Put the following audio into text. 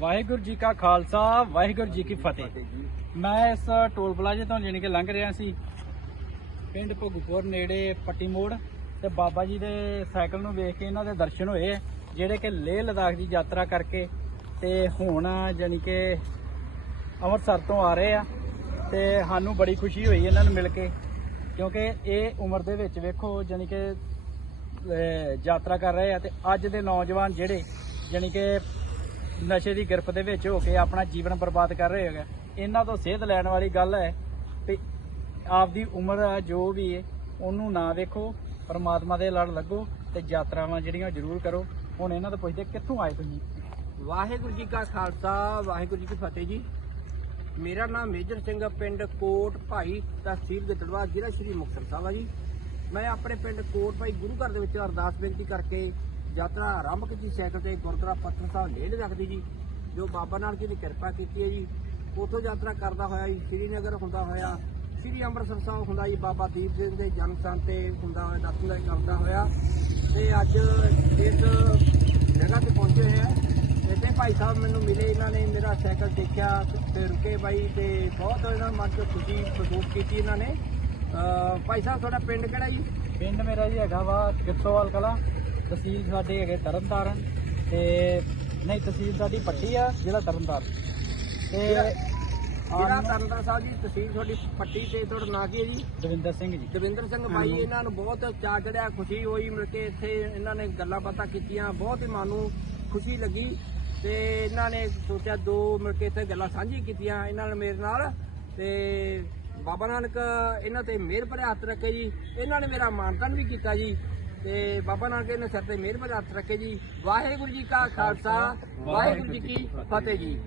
ਵਾਹਿਗੁਰੂ ਜੀ ਕਾ ਖਾਲਸਾ ਵਾਹਿਗੁਰੂ ਜੀ ਕੀ ਫਤਿਹ। ਮੈਂ ਇਸ ਟੋਲ ਪਲਾਜ਼ੇ ਤੋਂ ਜਾਣੀ ਕਿ ਲੰਘ ਰਿਹਾ ਸੀ। ਪਿੰਡ ਭੁੱਗਪੁਰ ਨੇੜੇ ਪੱਟੀ ਮੋੜ ਤੇ ਬਾਬਾ ਜੀ ਦੇ ਸਾਈਕਲ ਨੂੰ ਵੇਖ ਕੇ ਇਹਨਾਂ ਦੇ ਦਰਸ਼ਨ ਹੋਏ ਆ, ਜਿਹੜੇ ਕਿ ਲੇਹ ਲਦਾਖ ਦੀ ਯਾਤਰਾ ਕਰਕੇ ਤੇ ਹੁਣ ਜਾਣੀ ਕਿ ਅੰਮ੍ਰਿਤਸਰ ਤੋਂ ਆ ਰਹੇ ਆ ਤੇ ਸਾਨੂੰ ਬੜੀ ਖੁਸ਼ੀ ਹੋਈ ਇਹਨਾਂ ਨੂੰ ਮਿਲ ਕੇ ਕਿਉਂਕਿ ਇਹ ਉਮਰ ਦੇ ਵਿੱਚ ਵੇਖੋ ਜਾਣੀ ਕਿ ਯਾਤਰਾ ਕਰ ਰਹੇ ਆ ਤੇ ਅੱਜ ਦੇ ਨੌਜਵਾਨ ਜਿਹੜੇ ਜਾਣੀ ਕਿ ਨਸ਼ੇ ਦੀ ਗਿਰਫਤ ਦੇ ਵਿੱਚ ਹੋ ਕੇ ਆਪਣਾ ਜੀਵਨ ਬਰਬਾਦ ਕਰ ਰਹੇ ਹੈਗੇ। ਇਹਨਾਂ ਤੋਂ ਸੇਧ ਲੈਣ ਵਾਲੀ ਗੱਲ ਹੈ ਵੀ ਆਪਦੀ ਉਮਰ ਆ, ਜੋ ਵੀ ਹੈ, ਉਹਨੂੰ ਨਾ ਵੇਖੋ, ਪਰਮਾਤਮਾ ਦੇ ਲੜ ਲੱਗੋ ਤੇ ਯਾਤਰਾਵਾਂ ਜਿਹੜੀਆਂ ਜ਼ਰੂਰ ਕਰੋ। ਹੁਣ ਇਹਨਾਂ ਤੋਂ ਪੁੱਛਦੇ, ਕਿੱਥੋਂ ਆਏ ਤੁਸੀਂ? ਵਾਹਿਗੁਰੂ ਜੀ ਕਾ ਖਾਲਸਾ, ਵਾਹਿਗੁਰੂ ਜੀ ਕੀ ਫਤਿਹ ਜੀ। ਮੇਰਾ ਨਾਮ ਮੇਜਰ ਸਿੰਘ ਪਿੰਡ ਕੋਟ ਭਾਈ ਤਹਿਸੀਲ ਗਿੱਦੜਵਾ, ਜ਼ਿਲ੍ਹਾ ਸ਼੍ਰੀ ਮੁਕਤਸਰ ਸਾਹਿਬ ਆ ਜੀ। ਮੈਂ ਆਪਣੇ ਪਿੰਡ ਕੋਟ ਭਾਈ ਗੁਰੂ ਘਰ ਦੇ ਵਿੱਚ ਅਰਦਾਸ ਬੇਨਤੀ ਕਰਕੇ ਯਾਤਰਾ ਆਰੰਭ ਕੀਤੀ ਸਾਈਕਲ ਤੇ ਗੁਰਦੁਆਰਾ ਪੱਤਨ ਸਾਹਿਬ ਲੇਹ ਰੱਖਦੀ ਜੀ, ਜੋ ਬਾਬਾ ਨਾਨਕ ਜੀ ਦੀ ਕਿਰਪਾ ਕੀਤੀ ਹੈ ਜੀ। ਉਥੋਂ ਯਾਤਰਾ ਕਰਦਾ ਹੋਇਆ ਜੀ, ਸ੍ਰੀਨਗਰ ਹੁੰਦਾ ਹੋਇਆ, ਸ੍ਰੀ ਅੰਮ੍ਰਿਤਸਰ ਸਾਹਿਬ ਹੁੰਦਾ ਜੀ, ਬਾਬਾ ਦੀਪ ਸਿੰਘ ਦੇ ਜਨਮ ਸਥਾਨ ਤੇ ਹੁੰਦਾ ਹੋਇਆ, ਦਰਸ਼ਨ ਦਾ ਕਰਦਾ ਹੋਇਆ। ਤੇ ਅੱਜ ਇਸ ਜਗ੍ਹਾ ਤੇ ਪਹੁੰਚੇ ਹੋਏ ਆ। ਇੱਥੇ ਭਾਈ ਸਾਹਿਬ ਮੈਨੂੰ ਮਿਲੇ, ਇਹਨਾਂ ਨੇ ਮੇਰਾ ਸਾਈਕਲ ਦੇਖਿਆ ਤੇ ਰੁਕੇ ਬਾਈ ਤੇ ਬਹੁਤ ਇਹਨਾਂ ਮਨ ਚ ਖੁਸ਼ੀ ਮਹਿਸੂਸ ਕੀਤੀ ਇਹਨਾਂ ਨੇ। ਭਾਈ ਸਾਹਿਬ, ਤੁਹਾਡਾ ਪਿੰਡ ਕਿਹੜਾ ਜੀ? ਪਿੰਡ ਮੇਰਾ ਜੀ ਹੈਗਾ ਵਾ ਕਿਰਸੋਵਾਲ ਕਲਾ। ਤਹਿਸੀਲ ਸਾਡੇ ਹੈਗੇ ਤਰਨਤਾਰਨ ਤੇ ਨਹੀਂ ਤਹਿਸੀਲ ਸਾਡੀ ਪੱਟੀ ਆ ਜ਼ਿਲ੍ਹਾ ਤਰਨਤਾਰਨ। ਤੇ ਜਿਹੜਾ ਤਰਨਤਾਰਨ ਸਾਹਿਬ ਜੀ ਤਹਿਸੀਲ ਤੁਹਾਡੀ ਪੱਟੀ ਤੇ ਤੁਹਾਡਾ ਨਾਂ ਕੀ ਹੈ ਜੀ? ਦਵਿੰਦਰ ਸਿੰਘ ਜੀ। ਦਵਿੰਦਰ ਸਿੰਘ ਬਾਈ ਇਹਨਾਂ ਨੂੰ ਬਹੁਤ ਚਾਅ ਚੜਿਆ ਖੁਸ਼ੀ ਹੋਈ ਮਿਲ ਕੇ ਇੱਥੇ ਇਹਨਾਂ ਨੇ ਗੱਲਾਂ ਬਾਤਾਂ ਕੀਤੀਆਂ ਬਹੁਤ ਹੀ ਮਨ ਨੂੰ ਖੁਸ਼ੀ ਲੱਗੀ ਤੇ ਇਹਨਾਂ ਨੇ ਸੋਚਿਆ ਦੋ ਮਿਲ ਕੇ ਇੱਥੇ ਗੱਲਾਂ ਸਾਂਝੀ ਕੀਤੀਆਂ ਇਹਨਾਂ ਨੇ ਮੇਰੇ ਨਾਲ ਤੇ ਬਾਬਾ ਨਾਨਕ ਇਹਨਾਂ ਤੇ ਮਿਹਰ ਭਰੇ ਹੱਥ ਰੱਖੇ ਜੀ ਇਹਨਾਂ ਨੇ ਮੇਰਾ ਮਾਨਤਨ ਵੀ ਕੀਤਾ ਜੀ। ਤੇ ਬਾਬਾ ਨਾਨਕ ਨੇ ਸਿਰ ਤੇ ਮਿਹਰ ਹੱਥ ਰੱਖੇ ਜੀ। ਵਾਹਿਗੁਰੂ ਜੀ ਕਾ ਖਾਲਸਾ ਵਾਹਿਗੁਰੂ ਜੀ ਕੀ ਫਤਿਹ ਜੀ।